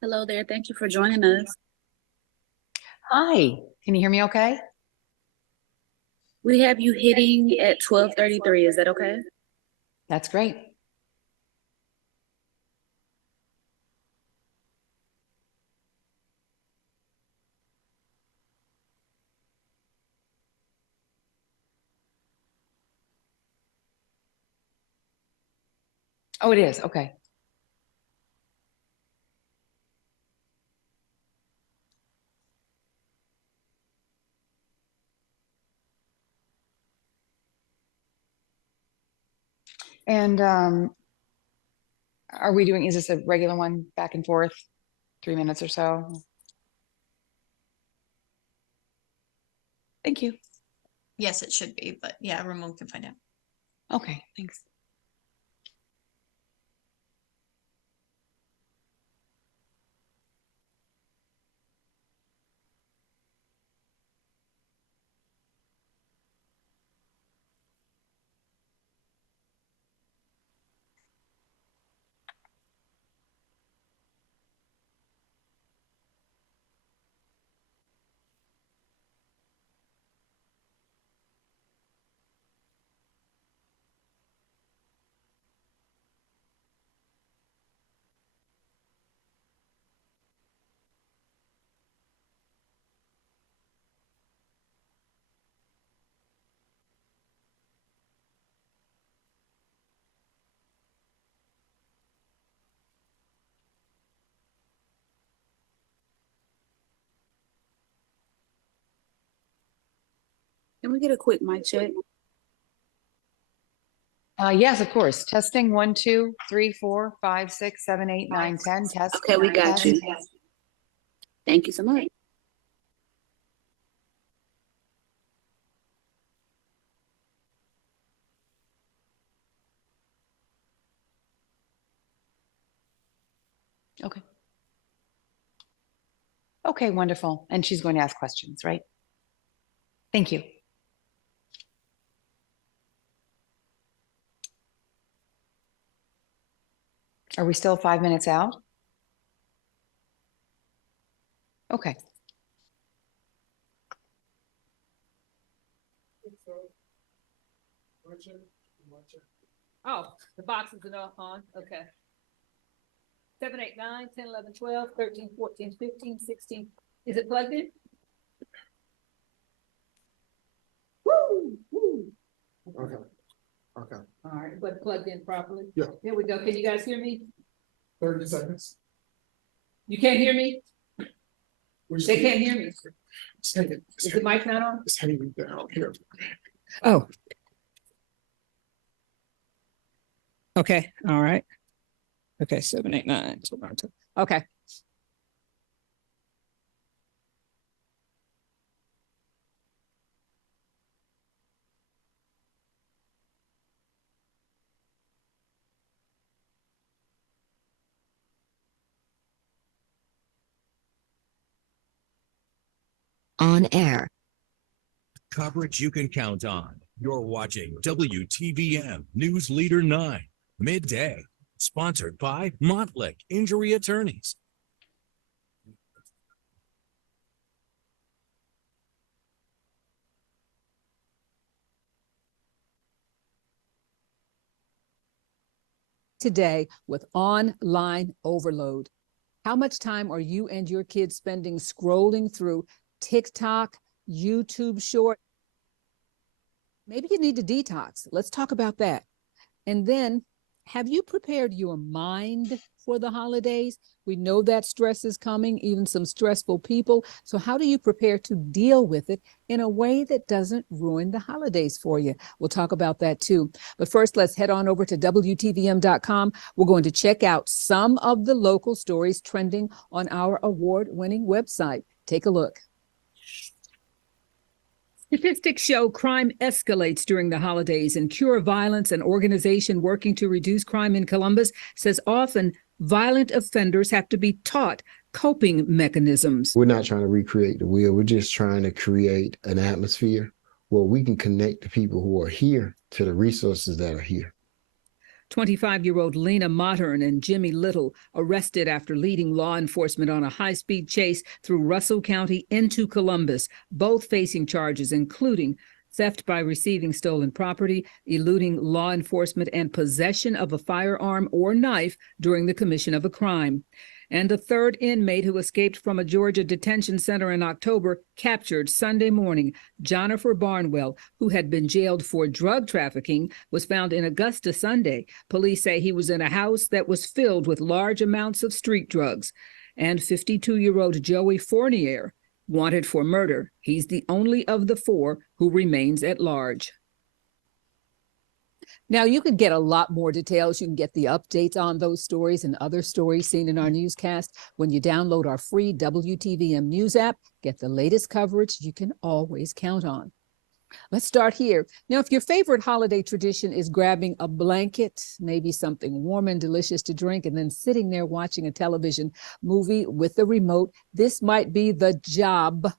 Hello there. Thank you for joining us. Hi, can you hear me okay? We have you hitting at 12:33. Is that okay? That's great. Oh, it is. Okay. And are we doing, is this a regular one back and forth, 3 minutes or so? Thank you. Yes, it should be, but yeah, Ramon can find out. Okay, thanks. Can we get a quick mic check? Yes, of course. Testing 1, 2, 3, 4, 5, 6, 7, 8, 9, 10. Test. Okay, we got test. you. Thank you so much. Okay. Okay, wonderful. And she's going to ask questions, right? Thank you. Are we still 5 minutes out? Okay. Oh, the boxes are on. Okay. 7, 8, 9, 10, 11, 12, 13, 14, 15, 16. Is it plugged in? Woo! Woo! Okay. Okay. All right, but plugged in properly. Yeah. Here we go. Can you guys hear me? 30 seconds. You can't hear me? They can't hear me. It's hanging, Is the mic not on? it's hanging down here. Oh. Okay, all right. Okay, 7, 8, 9. Okay. On air. Coverage you can count on. You're watching WTVM News Leader 9, midday, sponsored by Montlick Injury Attorneys. Today with online overload. How much time are you and your kids spending scrolling through TikTok, YouTube short? Maybe you need to detox. Let's talk about that. And then, have you prepared your mind for the holidays? We know that stress is coming, even some stressful people. So how do you prepare to deal with it in a way that doesn't ruin the holidays for you? We'll talk about that too. But first, let's head on over to WTVM.com. We're going to check out some of the local stories trending on our award-winning website. Take a look. Statistics show crime escalates during the holidays, and Cure Violence, an organization working to reduce crime in Columbus, says often violent offenders have to be taught coping mechanisms. We're not trying to recreate the wheel. We're just trying to create an atmosphere where we can connect the people who are here to the resources that are here. 25-year-old Lena Modern and Jimmy Little arrested after leading law enforcement on a high-speed chase through Russell County into Columbus, both facing charges including theft by receiving stolen property, eluding law enforcement, and possession of a firearm or knife during the commission of a crime. And a third inmate who escaped from a Georgia detention center in October, captured Sunday morning. Jonathan Barnwell, who had been jailed for drug trafficking, was found in Augusta Sunday. Police say he was in a house that was filled with large amounts of street drugs. And 52-year-old Joey Fournier, wanted for murder. He's the only of the four who remains at large. Now, you can get a lot more details. You can get the updates on those stories and other stories seen in our newscast when you download our free WTVM News app. Get the latest coverage you can always count on. Let's start here. Now, if your favorite holiday tradition is grabbing a blanket, maybe something warm and delicious to drink, and then sitting there watching a television movie with the remote, this might be the job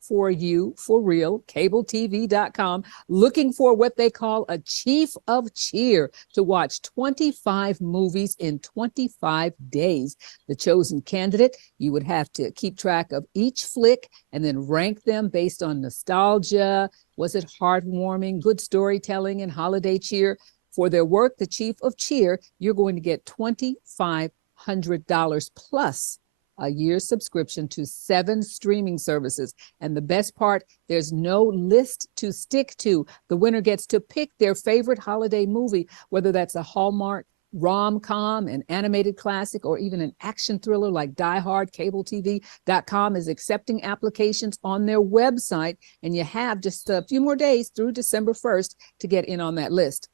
for you, for real. CableTV.com, looking for what they call a chief of cheer to watch 25 movies in 25 days. The chosen candidate, you would have to keep track of each flick and then rank them based on nostalgia. Was it heartwarming, good storytelling, and holiday cheer? For their work, the chief of cheer, you're going to get $2,500 plus a year's subscription to 7 streaming services. And the best part, there's no list to stick to. The winner gets to pick their favorite holiday movie, whether that's a Hallmark rom-com, an animated classic, or even an action thriller like Die Hard. CableTV.com is accepting applications on their website, and you have just a few more days through December 1st to get in on that list.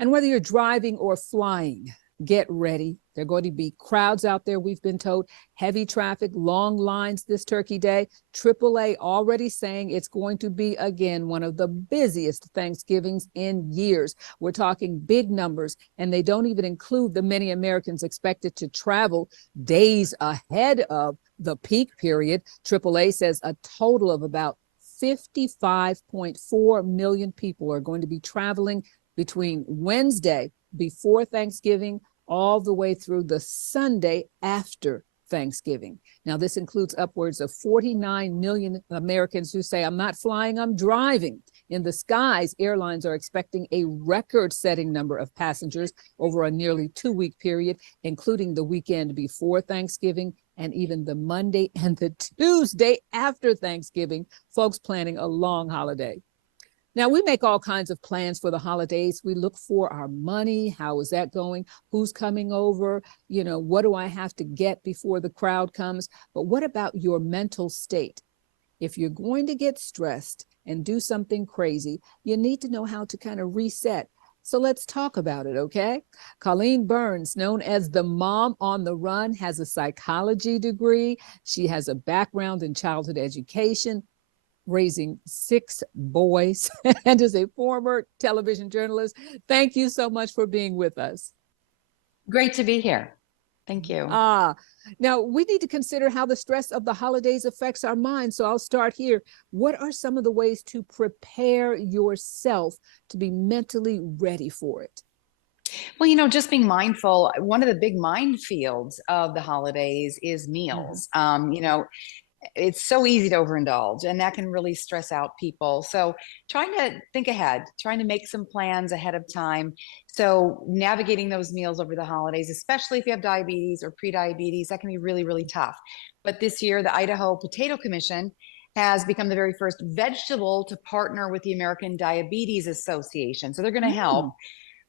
And whether you're driving or flying, get ready. There are going to be crowds out there, we've been told, heavy traffic, long lines this Turkey Day. AAA already saying it's going to be, again, one of the busiest Thanksgivings in years. We're talking big numbers, and they don't even include the many Americans expected to travel days ahead of the peak period. AAA says a total of about 55.4 million people are going to be traveling between Wednesday before Thanksgiving all the way through the Sunday after Thanksgiving. Now, this includes upwards of 49 million Americans who say, I'm not flying, I'm driving. In the skies, airlines are expecting a record-setting number of passengers over a nearly 2-week period, including the weekend before Thanksgiving and even the Monday and the Tuesday after Thanksgiving. Folks planning a long holiday. Now, we make all kinds of plans for the holidays. We look for our money. How is that going? Who's coming over? You know, what do I have to get before the crowd comes? But what about your mental state? If you're going to get stressed and do something crazy, you need to know how to kind of reset. So let's talk about it, okay? Colleen Burns, known as the Mom on the Run, has a psychology degree. She has a background in childhood education, raising 6 boys, and is a former television journalist. Thank you so much for being with us. Great to be here. Thank you. Now, we need to consider how the stress of the holidays affects our minds. So I'll start here. What are some of the ways to prepare yourself to be mentally ready for it? Well, you know, just being mindful. One of the big minefields of the holidays is meals. You know, it's so easy to overindulge, and that can really stress out people. So trying to think ahead, trying to make some plans ahead of time. So navigating those meals over the holidays, especially if you have diabetes or prediabetes, that can be really, really tough. But this year, the Idaho Potato Commission has become the very first vegetable to partner with the American Diabetes Association. So they're going to help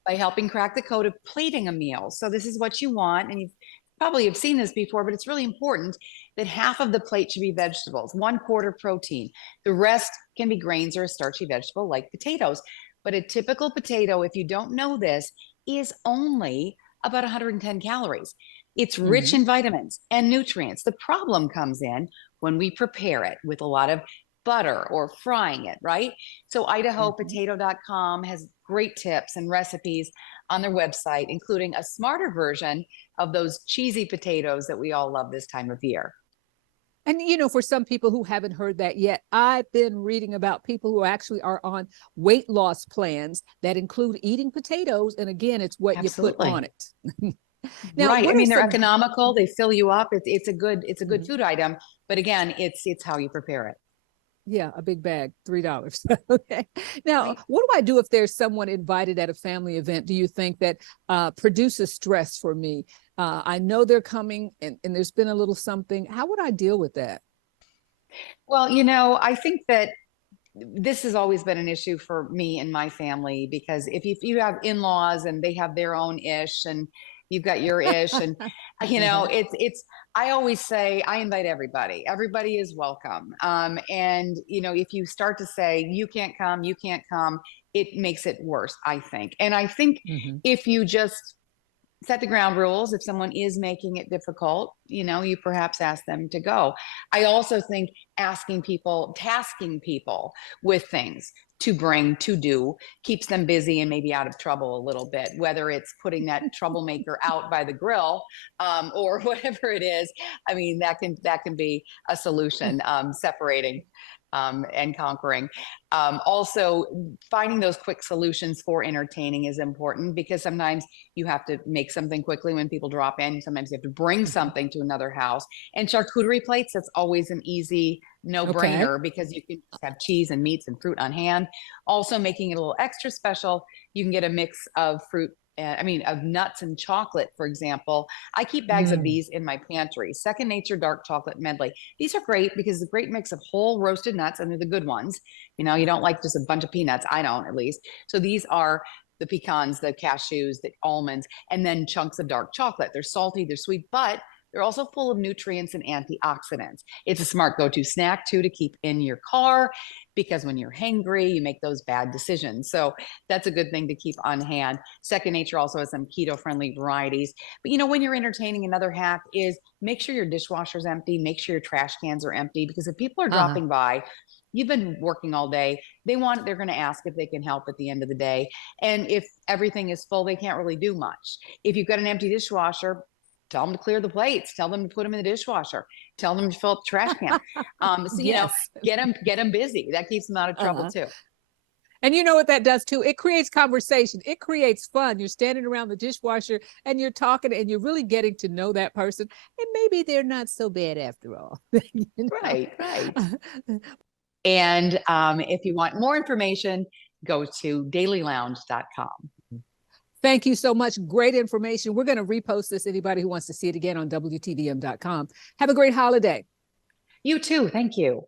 by helping crack the code of plating a meal. So this is what you want, and you've probably have seen this before, but it's really important that half of the plate should be vegetables, 1/4 protein. The rest can be grains or a starchy vegetable like potatoes. But a typical potato, if you don't know this, is only about 110 calories. It's rich in vitamins and nutrients. The problem comes in when we prepare it with a lot of butter or frying it, right? So IdahoPotato.com has great tips and recipes on their website, including a smarter version of those cheesy potatoes that we all love this time of year. And, you know, for some people who haven't heard that yet, I've been reading about people who actually are on weight loss plans that include eating potatoes. And again, it's what you put Absolutely. on it. Now, Right. I what are mean, they're some- economical. They fill you up. It's a good Mhm. food item. But again, it's how you prepare it. Yeah, a big bag, $3. Okay. Now, Right. what do I do if there's someone invited at a family event? Do you think that produces stress for me? I know they're coming and there's been a little something. How would I deal with that? Well, I think that this has always been an issue for me and my family, because if you have in-laws and they have their own ish and you've got your ish, and it's I always say I invite everybody. Everybody is welcome. And if you start to say you can't come, it makes it worse, I think. And I think Mhm. if you just set the ground rules, if someone is making it difficult, you perhaps ask them to go. I also think tasking people with things to bring, to do, keeps them busy and maybe out of trouble a little bit, whether it's putting that troublemaker out by the grill, or whatever it is. I mean, that can be a solution, separating and conquering. Also, finding those quick solutions for entertaining is important, because sometimes you have to make something quickly when people drop in. Sometimes you have to bring something to another house. And charcuterie plates, that's always an easy no-brainer, because you can just have cheese and meats and fruit on hand. Also, making it a little extra special, you can get a mix of fruit, of nuts and chocolate, for example. I keep bags of these in my pantry. Second Nature dark chocolate medley. These are great because it's a great mix of whole roasted nuts, and they're the good ones. You don't like just a bunch of peanuts. I don't, at least. So these are the pecans, the cashews, the almonds, and then chunks of dark chocolate. They're salty, they're sweet, but they're also full of nutrients and antioxidants. It's a smart go-to snack too, to keep in your car, because when you're hangry, you make those bad decisions. So that's a good thing to keep on hand. Second Nature also has some keto-friendly varieties. But when you're entertaining, another hack is make sure your dishwasher's empty, make sure your trash cans are empty, because if people are dropping by, you've been working all day, they're going to ask if they can help at the end of the day. And if everything is full, they can't really do much. If you've got an empty dishwasher, tell them to clear the plates, tell them to put them in the dishwasher, tell them to fill up the trash can. Yes. Get them busy. That keeps them out of trouble too. And you know what that does too? It creates conversation. It creates fun. You're standing around the dishwasher and you're talking and you're really getting to know that person. And maybe they're not so bad after all. Right. And if you want more information, go to dailylounge.com. Thank you so much. Great information. We're going to repost this. Anybody who wants to see it again on WTVM.com. Have a great holiday. You too. Thank you.